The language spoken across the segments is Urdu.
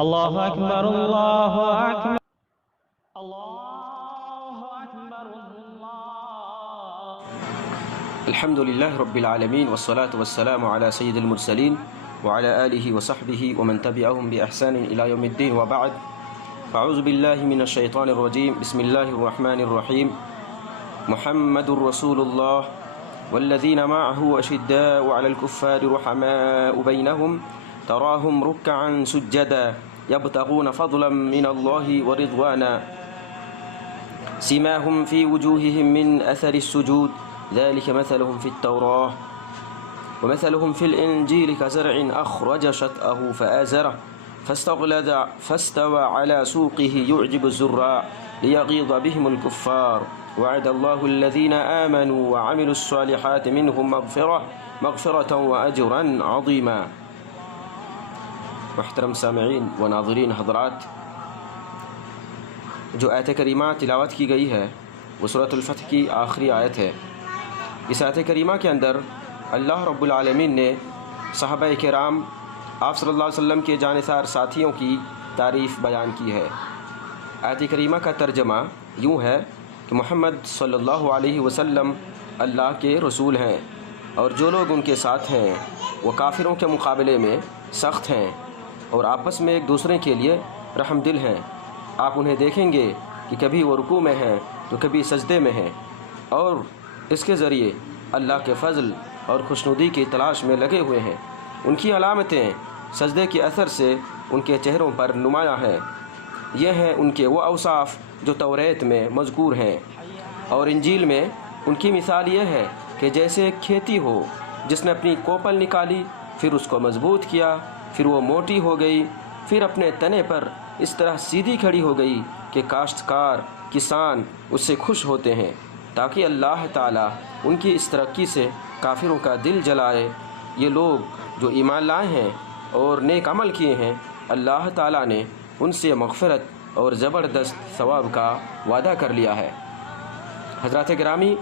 اللہ اکبر اللہ اکبر اللہ اکبر اللہ. الحمد لله رب العالمين والصلاة والسلام على سيد المرسلين وعلى آله وصحبه ومن تبعهم بإحسان إلى يوم الدين وبعد. فأعوذ بالله من الشيطان الرجيم. بسم الله الرحمن الرحيم. محمد رسول الله والذين معه أشداء على الكفار رحماء بينهم تراهم ركعا سجدا يبتغون فضلا من الله ورضوانا سيماهم في وجوههم من أثر السجود ذلك مثلهم في التوراة ومثلهم في الإنجيل كزرع أخرج شطأه فآزره فاستوى على سوقه يعجب الزراع ليغيظ بهم الكفار وعد الله الذين آمنوا وعملوا الصالحات منهم مغفرة وأجرا عظيما. محترم سامعین و ناظرین حضرات، جو آیت کریمہ تلاوت کی گئی ہے وہ سورۃ الفتح کی آخری آیت ہے. اس آیت کریمہ کے اندر اللہ رب العالمین نے صحابہ کرام آپ صلی اللہ علیہ وسلم کے جانثار ساتھیوں کی تعریف بیان کی ہے. آیت کریمہ کا ترجمہ یوں ہے کہ محمد صلی اللہ علیہ وسلم اللہ کے رسول ہیں اور جو لوگ ان کے ساتھ ہیں وہ کافروں کے مقابلے میں سخت ہیں اور آپس میں ایک دوسرے کے لیے رحم دل ہیں. آپ انہیں دیکھیں گے کہ کبھی وہ رکوع میں ہیں تو کبھی سجدے میں ہیں اور اس کے ذریعے اللہ کے فضل اور خوشنودی کی تلاش میں لگے ہوئے ہیں. ان کی علامتیں سجدے کے اثر سے ان کے چہروں پر نمایاں ہیں. یہ ہیں ان کے وہ اوصاف جو توریت میں مذکور ہیں اور انجیل میں. ان کی مثال یہ ہے کہ جیسے ایک کھیتی ہو جس نے اپنی کوپل نکالی، پھر اس کو مضبوط کیا، پھر وہ موٹی ہو گئی، پھر اپنے تنے پر اس طرح سیدھی کھڑی ہو گئی کہ کاشتکار کسان اس سے خوش ہوتے ہیں، تاکہ اللہ تعالیٰ ان کی اس ترقی سے کافروں کا دل جلائے. یہ لوگ جو ایمان لائے ہیں اور نیک عمل کیے ہیں، اللہ تعالیٰ نے ان سے مغفرت اور زبردست ثواب کا وعدہ کر لیا ہے. حضرات گرامی،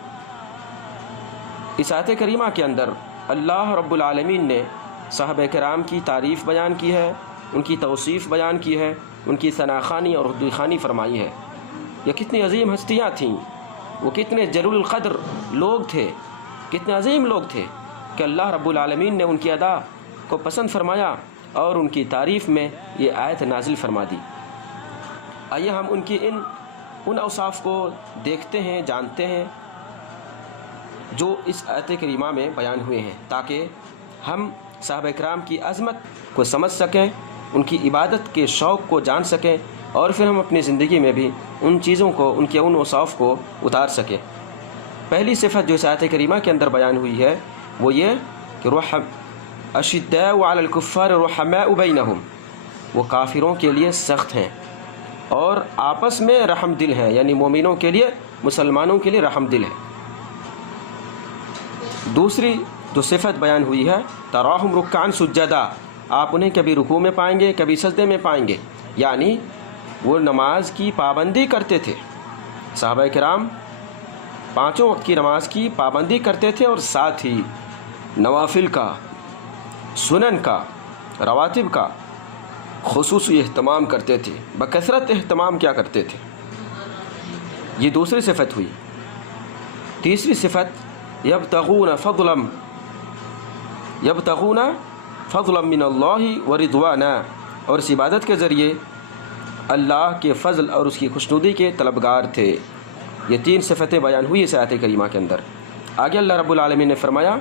اس آیت کریمہ کے اندر اللہ رب العالمین نے صحابہ کرام کی تعریف بیان کی ہے، ان کی توصیف بیان کی ہے، ان کی ثناخوانی اور خدوخوانی فرمائی ہے. یہ کتنی عظیم ہستیاں تھیں، وہ کتنے جلیل القدر لوگ تھے، کتنے عظیم لوگ تھے کہ اللہ رب العالمین نے ان کی ادا کو پسند فرمایا اور ان کی تعریف میں یہ آیت نازل فرما دی. آئیے ہم ان کی ان اوصاف کو دیکھتے ہیں، جانتے ہیں جو اس آیت کریمہ میں بیان ہوئے ہیں، تاکہ ہم صحابہ کرام کی عظمت کو سمجھ سکیں، ان کی عبادت کے شوق کو جان سکیں اور پھر ہم اپنی زندگی میں بھی ان چیزوں کو، ان کے ان اوصاف کو اتار سکیں. پہلی صفت جو اس آیت کریمہ کے اندر بیان ہوئی ہے وہ یہ کہ اشداء علی الکفار رحماء بینہم، وہ کافروں کے لیے سخت ہیں اور آپس میں رحم دل ہیں، یعنی مومنوں کے لیے، مسلمانوں کے لیے رحم دل ہے. دوسری جو صفت بیان ہوئی ہے تراہم رکعا سجدا، آپ انہیں کبھی رکوع میں پائیں گے، کبھی سجدے میں پائیں گے، یعنی وہ نماز کی پابندی کرتے تھے. صحابہ کرام 5 وقت کی نماز کی پابندی کرتے تھے اور ساتھ ہی نوافل کا، سنن کا، رواتب کا خصوصی اہتمام کرتے تھے، بکثرت اہتمام کیا کرتے تھے. یہ دوسری صفت ہوئی. تیسری صفت یبتغون فضلا من اللہ ورضوانا، اور اس عبادت کے ذریعے اللہ کے فضل اور اس کی خوشنودی کے طلبگار تھے. یہ 3 صفتیں بیان ہوئی اس آیت کریمہ کے اندر. آگے اللہ رب العالمین نے فرمایا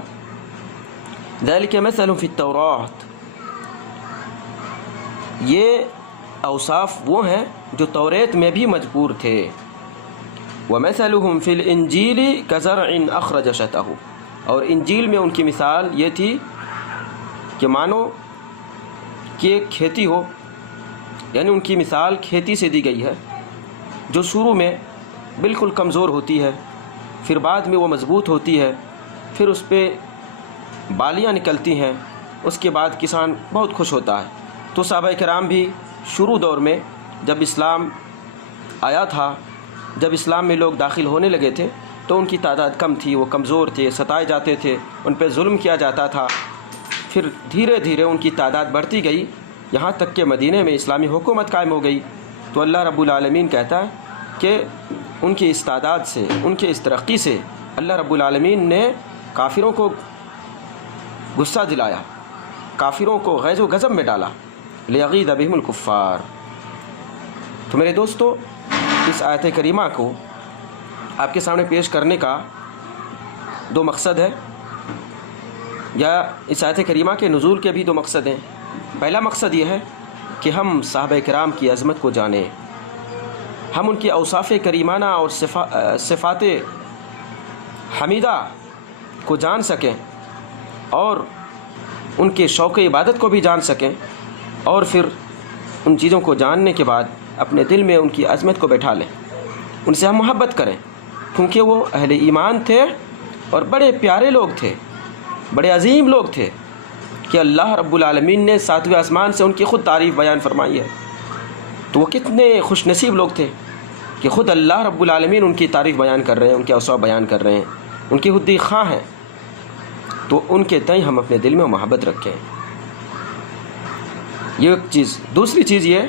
ذلک مثل فی التوراۃ، یہ اوصاف وہ ہیں جو توریت میں بھی مذکور تھے. وَمَثَلُهُمْ فِي الْإِنْجِيلِ كَزَرْعٍ أَخْرَجَ شَطْأَهُ، اور انجیل میں ان کی مثال یہ تھی کہ مانو کہ ایک کھیتی ہو، یعنی ان کی مثال کھیتی سے دی گئی ہے جو شروع میں بالکل کمزور ہوتی ہے، پھر بعد میں وہ مضبوط ہوتی ہے، پھر اس پہ بالیاں نکلتی ہیں، اس کے بعد کسان بہت خوش ہوتا ہے. تو صحابہ کرام بھی شروع دور میں جب اسلام آیا تھا، جب اسلام میں لوگ داخل ہونے لگے تھے تو ان کی تعداد کم تھی، وہ کمزور تھے، ستائے جاتے تھے، ان پہ ظلم کیا جاتا تھا. پھر دھیرے دھیرے ان کی تعداد بڑھتی گئی یہاں تک کہ مدینہ میں اسلامی حکومت قائم ہو گئی، تو اللہ رب العالمین کہتا ہے کہ ان کی استعداد سے، ان کے اس ترقی سے اللہ رب العالمین نے کافروں کو غصہ دلایا، کافروں کو غیظ و غضب میں ڈالا، لیغیظ بہم الکفار۔ تو میرے دوستو، اس آیت کریمہ کو آپ کے سامنے پیش کرنے کا دو مقصد ہے، یا اس آیت کریمہ کے نزول کے بھی دو مقصد ہیں۔ پہلا مقصد یہ ہے کہ ہم صحابہ کرام کی عظمت کو جانیں، ہم ان کی اوصاف کریمانہ اور صفات حمیدہ کو جان سکیں، اور ان کے شوق عبادت کو بھی جان سکیں، اور پھر ان چیزوں کو جاننے کے بعد اپنے دل میں ان کی عظمت کو بیٹھا لیں، ان سے ہم محبت کریں، کیونکہ وہ اہل ایمان تھے اور بڑے پیارے لوگ تھے، بڑے عظیم لوگ تھے، کہ اللہ رب العالمین نے ساتویں آسمان سے ان کی خود تعریف بیان فرمائی ہے۔ تو وہ کتنے خوش نصیب لوگ تھے کہ خود اللہ رب العالمین ان کی تعریف بیان کر رہے ہیں، ان کے اوصاف بیان کر رہے ہیں، ان کی خود خواہ ہیں، تو ان کے تئیں ہم اپنے دل میں محبت رکھیں۔ یہ ایک چیز۔ دوسری چیز یہ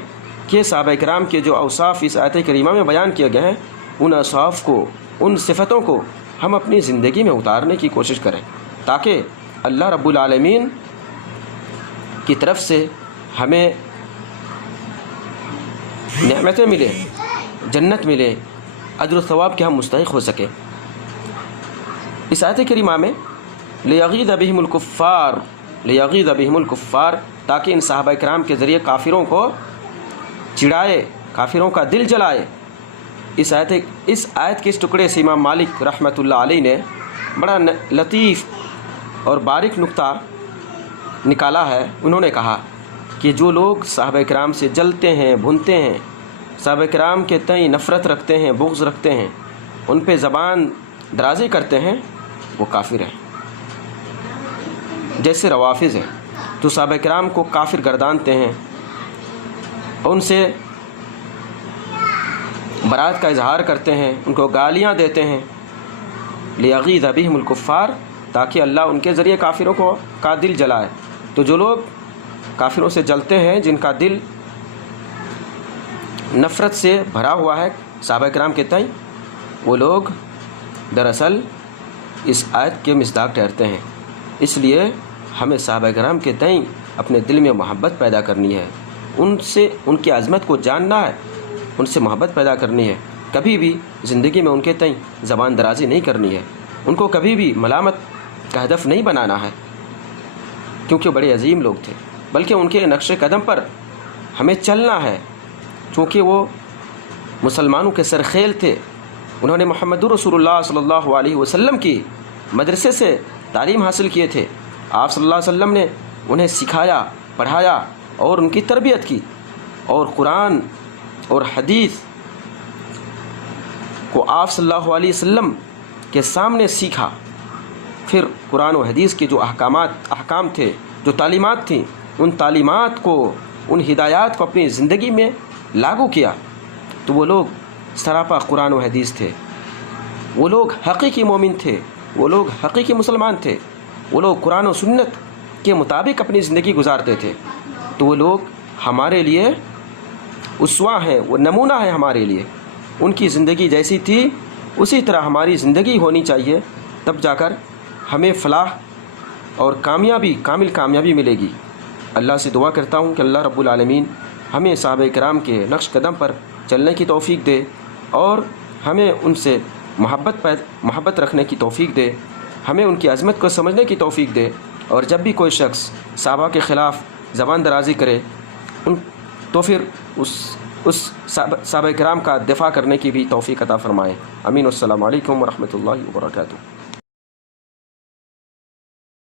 کہ صحابہ کرام کے جو اوصاف اس آیت کریمہ میں بیان کیے گئے ہیں، ان اوصاف کو، ان صفتوں کو ہم اپنی زندگی میں اتارنے کی کوشش کریں، تاکہ اللہ رب العالمین کی طرف سے ہمیں نعمتیں ملے، جنت ملے، اجر و ثواب کے ہم مستحق ہو سکیں۔ اس آیت کریمہ میں لیغیظ بہم الکفار، لیغیظ بہم الکفار، تاکہ ان صحابہ کرام کے ذریعے کافروں کو چڑھائے، کافروں کا دل جلائے۔ اس آیت کے اس ٹکڑے سے امام مالک رحمۃ اللہ علیہ نے بڑا لطیف اور باریک نقطہ نکالا ہے۔ انہوں نے کہا کہ جو لوگ صحابہ کرام سے جلتے ہیں، بھونتے ہیں، صحابہ کرام کے تئیں نفرت رکھتے ہیں، بغض رکھتے ہیں، ان پہ زبان درازی کرتے ہیں، وہ کافر ہیں۔ جیسے روافض ہیں، تو صحابہ کرام کو کافر گردانتے ہیں، ان سے برات کا اظہار کرتے ہیں، ان کو گالیاں دیتے ہیں، لیغیظ بہم الکفار، تاکہ اللہ ان کے ذریعے کافروں کا دل جلائے۔ تو جو لوگ کافروں سے جلتے ہیں، جن کا دل نفرت سے بھرا ہوا ہے صحابہ کرام کے تئیں، وہ لوگ دراصل اس آیت کے مصداق ٹھہرتے ہیں۔ اس لیے ہمیں صحابہ کرام کے تئیں اپنے دل میں محبت پیدا کرنی ہے، ان سے ان کی عظمت کو جاننا ہے، ان سے محبت پیدا کرنی ہے، کبھی بھی زندگی میں ان کے تئیں زبان درازی نہیں کرنی ہے، ان کو کبھی بھی ملامت کا ہدف نہیں بنانا ہے، کیونکہ بڑے عظیم لوگ تھے، بلکہ ان کے نقش قدم پر ہمیں چلنا ہے، چونکہ وہ مسلمانوں کے سرخیل تھے۔ انہوں نے محمد رسول اللہ صلی اللہ علیہ وسلم کی مدرسے سے تعلیم حاصل کیے تھے۔ آپ صلی اللہ علیہ وسلم نے انہیں سکھایا، پڑھایا اور ان کی تربیت کی، اور قرآن اور حدیث کو آپ صلی اللہ علیہ وسلم کے سامنے سیکھا۔ پھر قرآن و حدیث کے جو احکام تھے، جو تعلیمات تھیں، ان تعلیمات کو، ان ہدایات کو اپنی زندگی میں لاگو کیا، تو وہ لوگ سراپا قرآن و حدیث تھے، وہ لوگ حقیقی مومن تھے، وہ لوگ حقیقی مسلمان تھے، وہ لوگ قرآن و سنت کے مطابق اپنی زندگی گزارتے تھے۔ تو وہ لوگ ہمارے لیے اسوہ ہیں، وہ نمونہ ہیں ہمارے لیے۔ ان کی زندگی جیسی تھی اسی طرح ہماری زندگی ہونی چاہیے، تب جا کر ہمیں فلاح اور کامیابی، کامل کامیابی ملے گی۔ اللہ سے دعا کرتا ہوں کہ اللہ رب العالمین ہمیں صحابہ کرام کے نقش قدم پر چلنے کی توفیق دے، اور ہمیں ان سے محبت رکھنے کی توفیق دے، ہمیں ان کی عظمت کو سمجھنے کی توفیق دے، اور جب بھی کوئی شخص صحابہ کے خلاف زبان درازی کرے تو پھر اس صحابہ کرام کا دفاع کرنے کی بھی توفیق عطا فرمائے۔ امین۔ السلام علیکم ورحمۃ اللہ وبرکاتہ۔